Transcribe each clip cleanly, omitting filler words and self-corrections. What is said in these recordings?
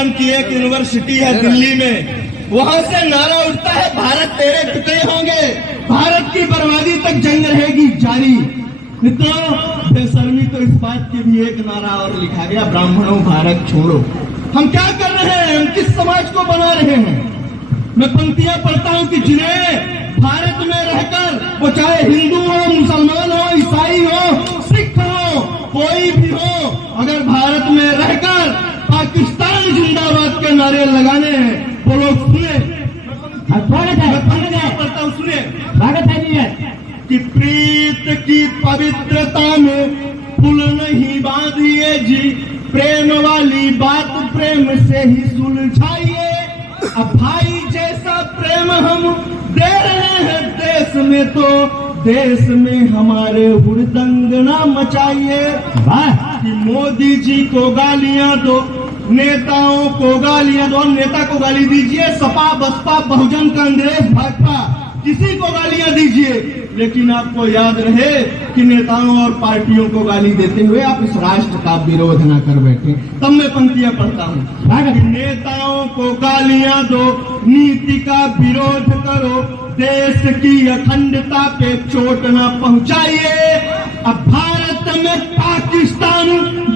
नाम की एक यूनिवर्सिटी है दिल्ली में, वहां से नारा उठता है भारत तेरे टुकड़े होंगे, भारत की बर्बादी तक जंग रहेगी जारी। मित्रों, बेशर्मी तो इस बात की भी एक नारा और लिखा गया, ब्राह्मणों भारत छोड़ो। हम क्या कर रहे हैं, हम किस समाज को बना रहे हैं? मैं पंक्तियां पढ़ता हूं कि जिन्हें भारत में रहकर, वो चाहे हिंदू हो, मुसलमान हो, ईसाई हो, सिख हो, कोई भी हो, अगर भारत में रहकर पाकिस्तान जिंदाबाद के नारे लगाने हैं, वो लोग सुने। पढ़ता हूँ, सुने। स्वागत है कि प्रीत की पवित्रता में पुल नहीं बांधिए जी, प्रेम वाली बात प्रेम से ही सुलझाइए। अब भाई जैसा प्रेम हम दे रहे हैं देश में, तो देश में हमारे हुड़दंग ना मचाइए। कि मोदी जी को गालियां दो, नेताओं को गालियां दो, नेता को गाली दीजिए, सपा बसपा बहुजन कांग्रेस भाजपा किसी को गालियां दीजिए, लेकिन आपको याद रहे कि नेताओं और पार्टियों को गाली देते हुए आप इस राष्ट्र का विरोध न कर बैठे। तब मैं पंक्तियां पढ़ता हूँ। नेताओं को गालियां दो, नीति का विरोध करो, देश की अखंडता पे चोट न पहुंचाइए। अब भारत में पाकिस्तान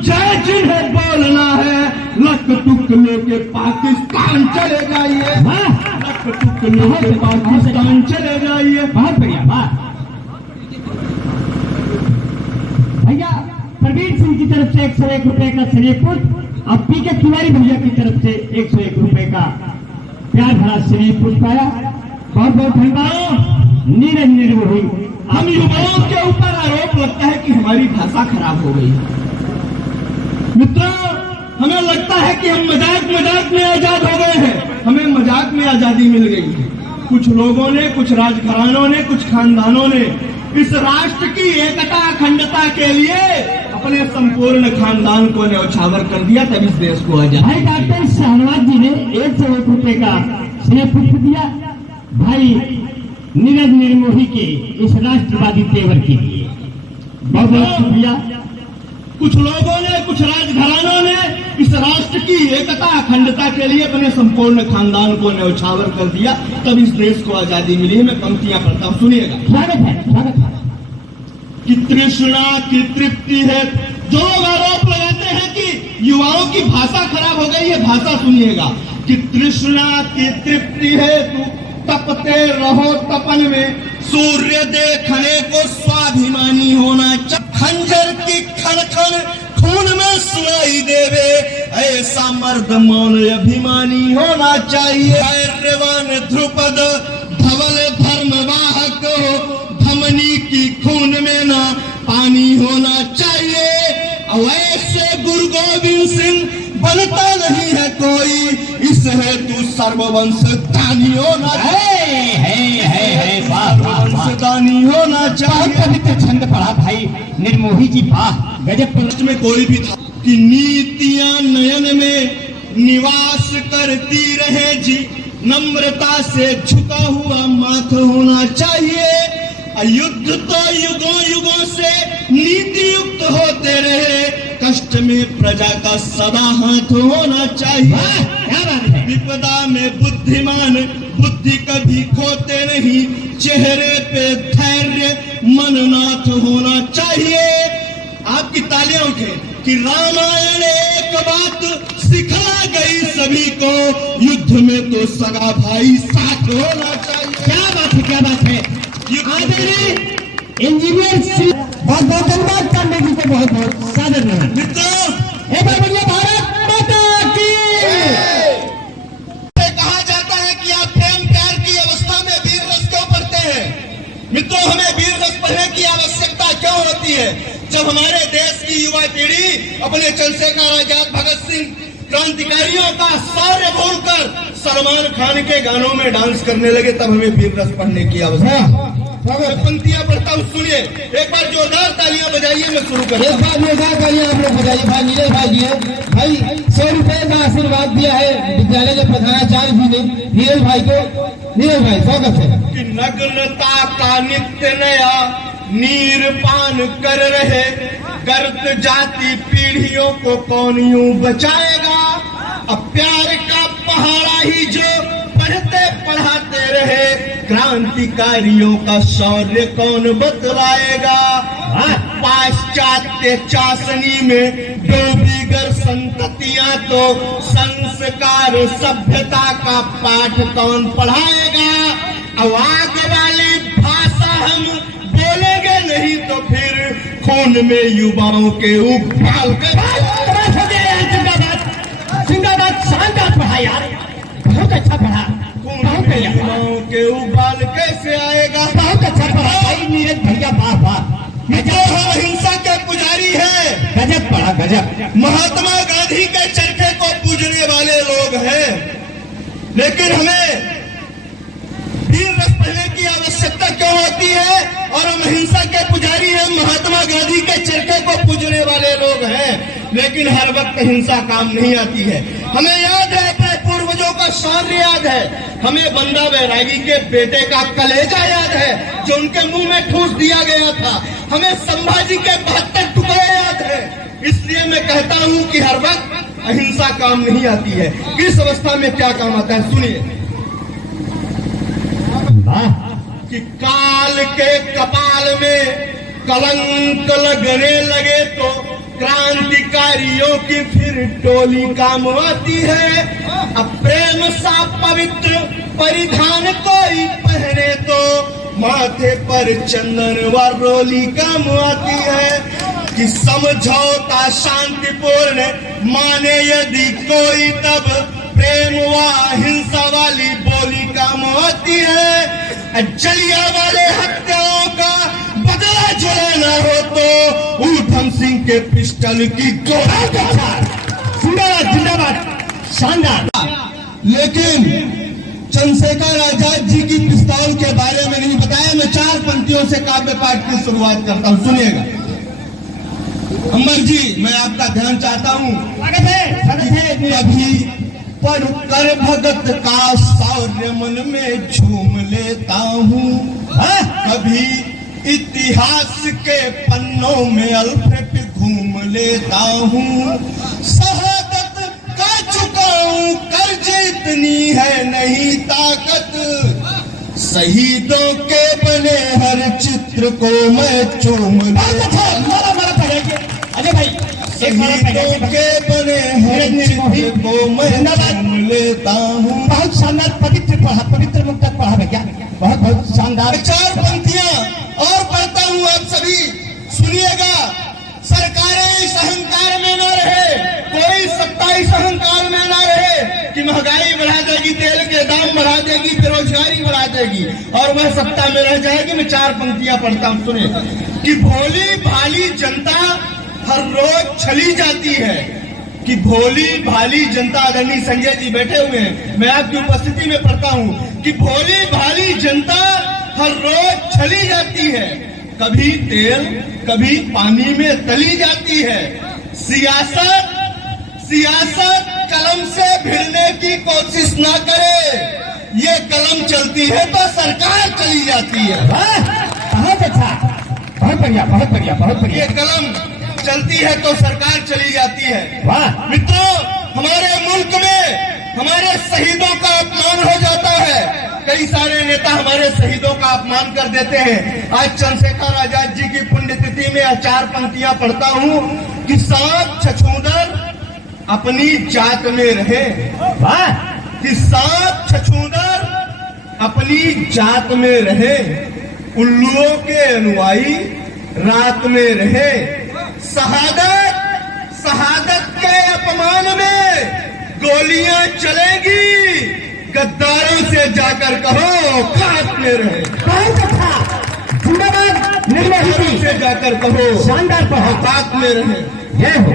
जय जिन्हें बोलना है, लक टुक लेके पाकिस्तान चले जाइए, लक टुक लेके पाकिस्तान चले जाइए। बहुत बढ़िया बात भैया। प्रवीण सिंह की तरफ से 101 रुपए का श्रीपुट, और पी के तिवारी भैया की तरफ से 101 रुपए का प्यार भरा श्रीपुट पाया। बहुत बहुत धन्यवाद। नीरज निर्मोही, हम युवाओं के ऊपर आरोप लगता है कि हमारी भाषा खराब हो गई। मित्रों, हमें लगता है कि हम मजाक में आजाद हो गए हैं, हमें मजाक में आजादी मिल गई है। कुछ लोगों ने, कुछ राजघरानों ने, कुछ खानदानों ने इस राष्ट्र की एकता अखंडता के लिए अपने संपूर्ण खानदान को न्यौछावर कर दिया, तब इस देश को आजाद। भाई डॉक्टर शहनवाज जी ने 101 रुपए का श्रीपुष्प दिया भाई नीरज निर्मोही के इस राष्ट्रवादी तेवर के लिए। बहुत बहुत शुक्रिया। कुछ लोगों ने, कुछ राजघरानों ने इस राष्ट्र की एकता अखंडता के लिए अपने संपूर्ण खानदान को न्यौछावर कर दिया, तब इस देश को आजादी मिली। मैं पंक्तियां पढ़ता हूं, सुनिएगा। स्वागत है, स्वागत है। कि तृष्णा की तृप्ति है, जो लोग आरोप लगाते हैं कि युवाओं की भाषा खराब हो गई है, भाषा सुनिएगा। कि तृष्णा की तृप्ति है, तू तपते रहो तपन में, सूर्य देखने को स्वाभिमानी होना चाहिए। खंजर की खन खन खून में सुनाई देवे, ऐसा मर्द मौन अभिमानी होना चाहिए। धैर्यवान ध्रुपद धवल धर्मवाहक हो, धमनी की खून में ना पानी होना चाहिए। वैसे गुरु गोविंद सिंह बनता नहीं है कोई, इस हेतु सर्ववंश दानी होना दानी होना चाहिए। पवित्र छंद पढ़ा भाई निर्मोही जी, वाह गजब। प्रश्न में कोई भी था कि नीतियां नयन में निवास करती रहे जी, नम्रता से झुका हुआ माथ होना चाहिए। युद्ध तो युगों युगों से नीति युक्त होते रहे, कष्ट में प्रजा का सदा हाथ होना चाहिए। विपदा में बुद्धिमान बुद्धि कभी खोते नहीं, चेहरे पे धैर्य मननाथ होना चाहिए। आपकी तालियां उठे कि रामायण एक बात सिखा गई सभी को, युद्ध में तो सगा भाई साथ होना चाहिए। क्या बात है, क्या बात है। इंजीनियर बहुत बहुत धन्यवाद करने जी को, बहुत बहुत सादर नमन। मित्रों, एक बार बोलिए भारत माता की। कहा जाता है कि आप प्रेम प्यार की अवस्था में वीर रस क्यों पढ़ते हैं? मित्रों, हमें वीर रस पढ़ने की आवश्यकता क्यों होती है? जब हमारे देश की युवा पीढ़ी अपने चंद्रशेखर आजाद, भगत सिंह क्रांतिकारियों का शौर्य भूलकर सलमान खान के गानों में डांस करने लगे, तब हमें वीर रस पढ़ने की आवश्यकता। पंक्तियां पढ़ता हूँ, सुनिए। एक बार जोरदार तालियां बजाइए, मैं शुरू करूँ। एक बार जोरदार तालियां आप लोग बजाइए। भाई नीरज भाई जी है, भाई 100 रुपए का आशीर्वाद दिया है विद्यालय के प्रधानाचार्य जी ने नीरज भाई को। नीरज भाई स्वागत है। कि नग्नता का नित्य नया नीर पान कर रहे, गर्त जाति पीढ़ियों को कौन यूं बचाएगा। अब प्यार का पहाड़ा ही जो पढ़ते पढ़ाते रहे, क्रांतिकारियों का शौर्य कौन बतलाएगा। पाश्चात्य चाशनी में डूबीगर संततियां तो संस्कार सभ्यता का पाठ कौन पढ़ाएगा। आवाज वाली भाषा हम बोलेंगे नहीं तो फिर खून में युवाओं के उबाल कर। जिंदाबाद, शानदार पढ़ा यार, बहुत अच्छा पढ़ा। युवाओं के उबाल कैसे आएगा। बहुत अच्छा पढ़ा भाई नीरज भैया, वाह वाह। जो हम अहिंसा के पुजारी हैं, गजब पढ़ा, गजब। महात्मा गांधी के चरखे को पूजने वाले लोग हैं, लेकिन हमें वीर रस पढ़ने की आवश्यकता क्यों होती है। और हम अहिंसा के पुजारी हैं, महात्मा गांधी के चरखे को पूजने वाले लोग हैं, लेकिन हर वक्त हिंसा काम नहीं आती है। हमें याद है, अपने पूर्वजों का शौर्य याद है, हमें बंदा बैरागी के बेटे का कलेजा याद है जो उनके मुंह में ठूस दिया गया था, हमें संभाजी के 72 टुकड़े याद है। इसलिए मैं कहता हूं कि हर वक्त अहिंसा काम नहीं आती है। किस अवस्था में क्या काम आता है सुनिए। कि काल के कपाल में कलंक लगने लगे तो क्रांतिकारियों की फिर टोली काम आती है। अब प्रेम सा पवित्र परिधान कोई पहने तो माथे पर चंदन व रोली काम आती है। कि समझौता शांतिपूर्ण माने यदि कोई तब प्रेम व हिंसा वाली बोली काम आती है। जलियांवाले हत्याओं का बदला छुड़ाना हो तो ऊधम सिंह के पिस्टल की गोली। जिंदाबाद, जिंदाबाद, शानदार। लेकिन चंद्रशेखर आजाद जी की पिस्तौल के बारे में नहीं बताया। मैं 4 पंक्तियों से काव्य पाठ की शुरुआत करता हूं, सुनिएगा। अमर जी, मैं आपका ध्यान चाहता हूं। कभी पढ़कर भगत का शौर्य मन में झूम लेता हूँ। कभी इतिहास के पन्नों में अल्फ्रेड घूम लेता हूँ। शहादत का चुकाऊं कर्ज इतनी है नहीं ताकत। शहीदों के बने हर चित्र को मैं चूम लेता हूँ। अजय भाई, शहीदों के बने हर चित्र को मैं चूम लेता हूँ। बहुत शानदार, पवित्र पढ़ा, पवित्र मुक्तक पढ़ा भैया, बहुत बहुत शानदार। 4 पंक्तियां और पढ़ता हूँ, आप सभी सुनिएगा। सरकारें इस अहंकार में न रहे, कोई सत्ता इस अहंकार में न रहे कि महंगाई बढ़ा देगी, तेल के दाम बढ़ा देगी, बेरोजगारी बढ़ा देगी और वह सत्ता में रह जाएगी। मैं 4 पंक्तियां पढ़ता हूँ, सुनिए। कि भोली भाली जनता हर रोज छली जाती है। कि भोली भाली जनता, आदरणीय संजय जी बैठे हुए हैं, मैं आपकी उपस्थिति में पढ़ता हूँ कि भोली भाली जनता हर रोज छली जाती है। कभी तेल कभी पानी में तली जाती है। सियासत कलम से भिड़ने की कोशिश ना करे, ये कलम चलती है तो सरकार चली जाती है। बहुत अच्छा, बहुत बढ़िया, बहुत बढ़िया, बहुत बढ़िया। ये कलम चलती है तो सरकार चली जाती है। वाह मित्रों, हमारे मुल्क में हमारे शहीदों का अपमान हो जाता है। कई सारे नेता हमारे शहीदों का अपमान कर देते हैं। आज चंद्रशेखर आजाद जी की पुण्यतिथि में 4 पंक्तियां पढ़ता हूँ कि 7 छछूंदर अपनी जात में रहे। वाह, कि 7 छछूंदर अपनी जात में रहे, उल्लुओं के अनुयायी रात में रहे। शहादत के अपमान में गोलियां चलेगी, गद्दारों से जाकर कहो खाक में रहे। बहुत अच्छा, जिंदाबाद, निर्मल से जाकर कहो शानदार पढ़ा, खाक में रहे। जय हो।